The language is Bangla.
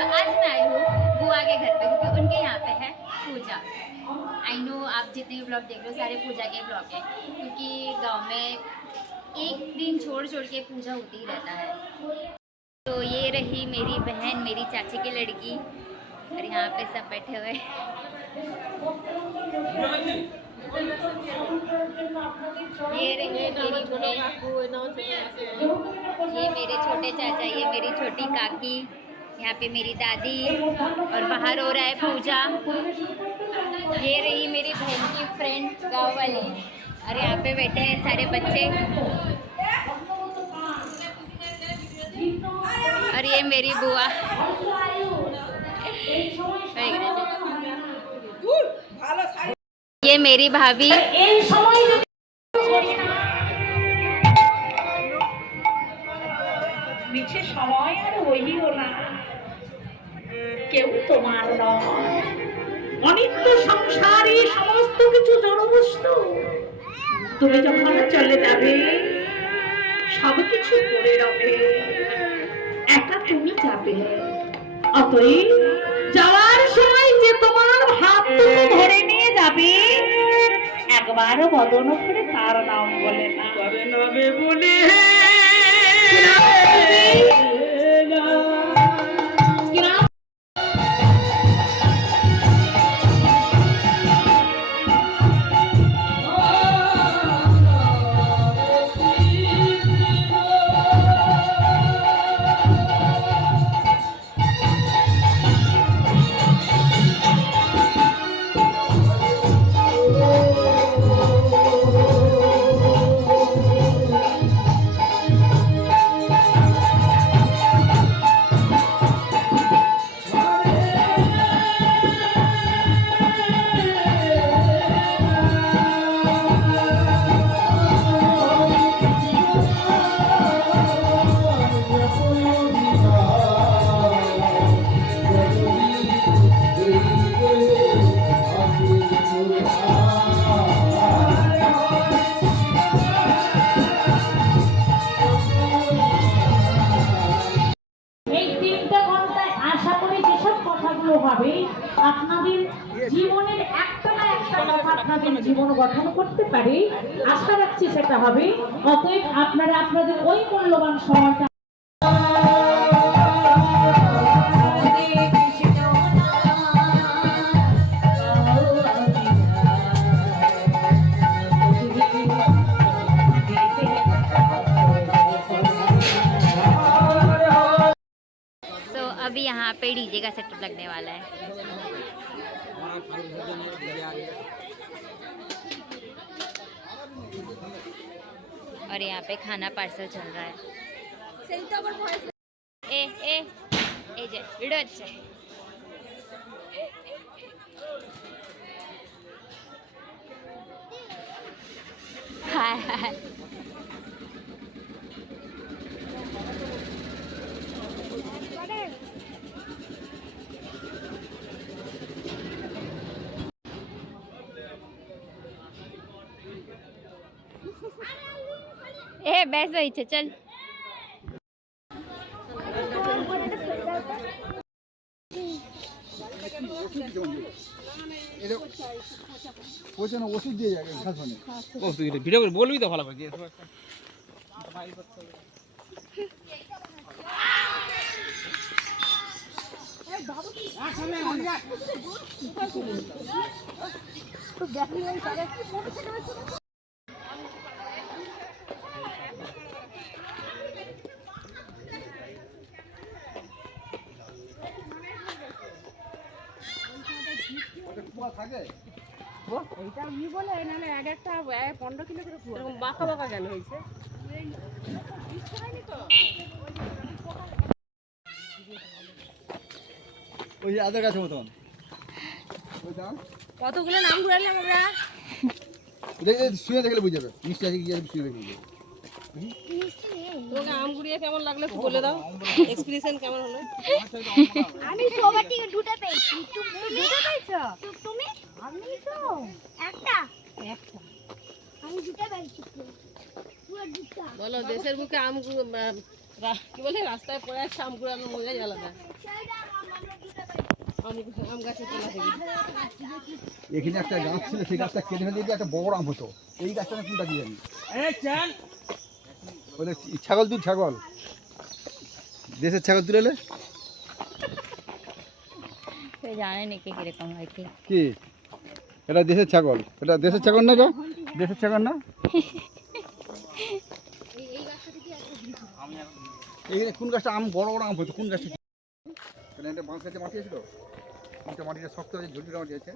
तो आज मैं आई हूँ बुआ के घर पे क्योंकि उनके यहाँ पे है पूजा। आई नो आप जितने भी ब्लॉग देख रहे हो सारे पूजा के ब्लॉग हैं क्योंकि गांव में एक दिन छोड़ छोड़ के पूजा होती ही रहता है। तो ये रही मेरी बहन, मेरी चाची की लड़की, और यहाँ पे सब बैठे हुए। ये रही मेरी बहन, ये मेरे छोटे चाचा, ये मेरी छोटी काकी, यहाँ पे मेरी दादी, और बाहर हो रहा है पूजा। ये रही मेरी बहन की फ्रेंड गाँव वाली, और यहाँ पे बैठे हैं सारे बच्चे, और ये मेरी बुआ। ये मेरी भाभी। মিছে সময় আর হইও না, কেউ তোমার নয়। অনিত্য সংসারে সমস্ত কিছু জড়বস্তু, তুমি যখন চলে যাবে সব কিছু পড়ে রবে, একা তুমি যাবে। অতএব যাওয়ার সময় যে তোমার হাত দুটো ধরে নিয়ে যাবে, একবারও বদন করে তার নাম বলে না বলে আপনাদের জীবনের একটা না একটা কথা আপনাদের জীবন গঠন করতে পারে, আশা রাখছি সেটা হবে। অতএব আপনারা আপনাদের ওই মূল্যবান সময়টা अभी यहाँ पे डीजे का सेटअप लगने वाला है। और यहाँ पे खाना पार्सल चल रहा है। ए ए ए जे वीडियो अच्छा है। हाय हाय ए बैस वही छे चल। ওষুধ দিয়ে যাবে ভিডিও করে বলবি তো ভালো করে থাকে এইটা আমি বলে নাহলে এক একটা 15 কিলো করে এরকম বাঁকা বাঁকা কেন হয়েছে? ওই আদার গাছের মতন কতগুলো নাম ঘুরালাম আমরা। শুয়ে দেখলে বুঝে যাবে মিষ্টি আছে কি শুয়ে দেখলে বুঝে যাবে। তোকে আম গুড়িয়ে কেমন লাগলো একটু বলে দাও, এক্সপ্রেশন কেমন হলো? আমি সবার থেকে দুটো পেয়েছি। তুমি দুটো পেয়েছো? তুমি? আমি তো একটা একটা আমি দুটো পেয়েছি। পুরো দুটো। বলো দেশের বুকে আম কি বলে রাস্তায় পড়ে আছে আম কুড়ানোর মজাই আলাদা। আম গাছে তোলা থেকে এখানে একটা গাছ ছিল, সেই গাছটা কেটে ফেলে দিলে একটা বড় আম হতো। এই গাছটা না কোনটা কি জানি, ওদের ছাগল দুধ, ছাগল দেশের ছাগল তুলে এলে জানে নাকি কিরকম হয় কি কি, এটা দেশের ছাগল, এটা দেশের ছাগল না, এটা দেশের ছাগল না। এইখানে কোন গাছটা আম বড় বড় আম হতো, কোন গাছটা? এখানে একটা বাঁশ গাছে মাটি আছে তো, একটা মাটিটা শক্ত আছে, ঝুলঝুলা মাটি আছে।